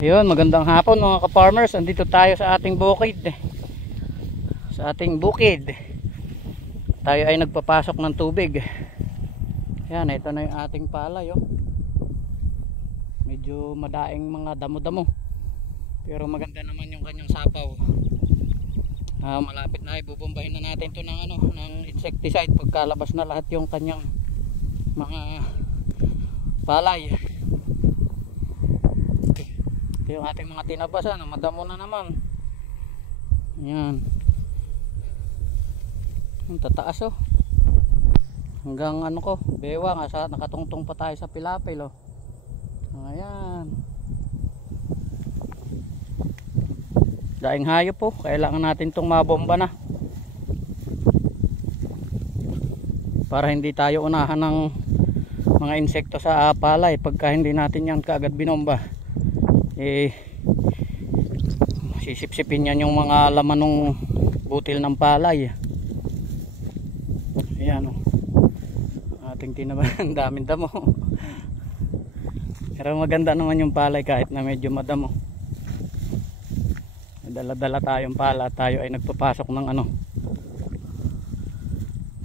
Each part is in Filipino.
Ayun, magandang hapon mga ka-farmers. Andito tayo sa ating bukid. Sa ating bukid. Tayo ay nagpapasok ng tubig. Yan, ito na yung ating palay, oh. Medyo madaing mga damo-damo. Pero maganda naman yung kanyang sapaw. Malapit na, ibubombahin na natin to ng ng insecticide pagkalabas na lahat yung kanyang mga palay. Yung ating mga tinabasan, madamo na naman. Yan. Ang tataas, oh. Hanggang ko, bewa nga, nakatungtong pa tayo sa pilapil, oh. Ayan. Daing hayop po, kailangan natin itong mabomba na para hindi tayo unahan ng mga insekto sa palay. Pagka hindi natin yan kaagad binomba, sisipsipin yan yung mga laman ng butil ng palay. Ayan, oh. Ating tinabahan, daming damo. Pero maganda naman yung palay kahit na medyo madamo. Dala-dala tayong pala, tayo ay nagpapasok ng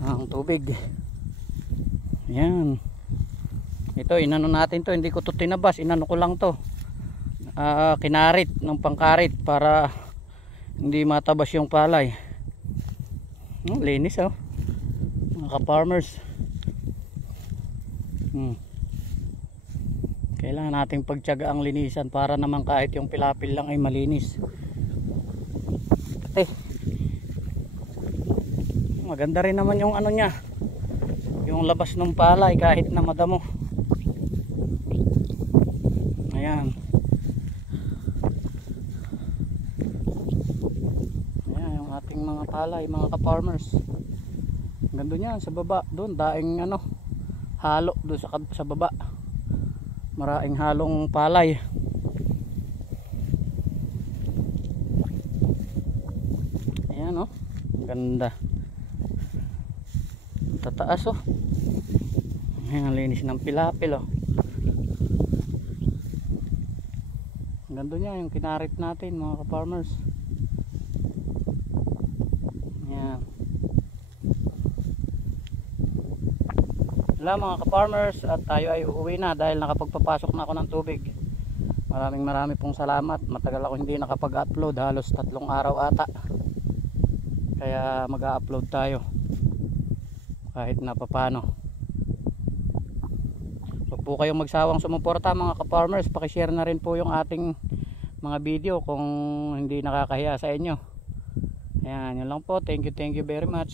ang tubig. Ayan. Ito, inano natin to, hindi ko to tinabas, inano ko lang to. Kinarit ng pangkarit para hindi matabas yung palay. Linis, oh, mga ka-farmers. Kailangan nating pagtiyaga ang linisan para naman kahit yung pilapil lang ay malinis. Maganda rin naman yung niya, yung labas ng palay kahit na madamo. Ayan. Ayan yung ating mga palay, mga ka-farmers. Ganda niyan sa baba, doon daing halo doon sa baba. Maraming halong palay. Ayan, oh. Ganda. Tataas, oh. Ayan, linis ng pilapil, oh. Ganda niya yung kinarit natin, mga ka-farmers. Ayan. Wala, mga ka-farmers, at tayo ay uuwi na dahil nakapagpapasok na ako ng tubig. Maraming pong salamat. Matagal ako hindi nakapag-upload, halos 3 araw ata. Kaya mag-upload tayo kahit na papano. Huwag po kayong magsawang sumuporta, mga ka-farmers. Pakishare na rin po yung ating mga video kung hindi nakakahiya sa inyo. Ayan, yun lang po. Thank you very much.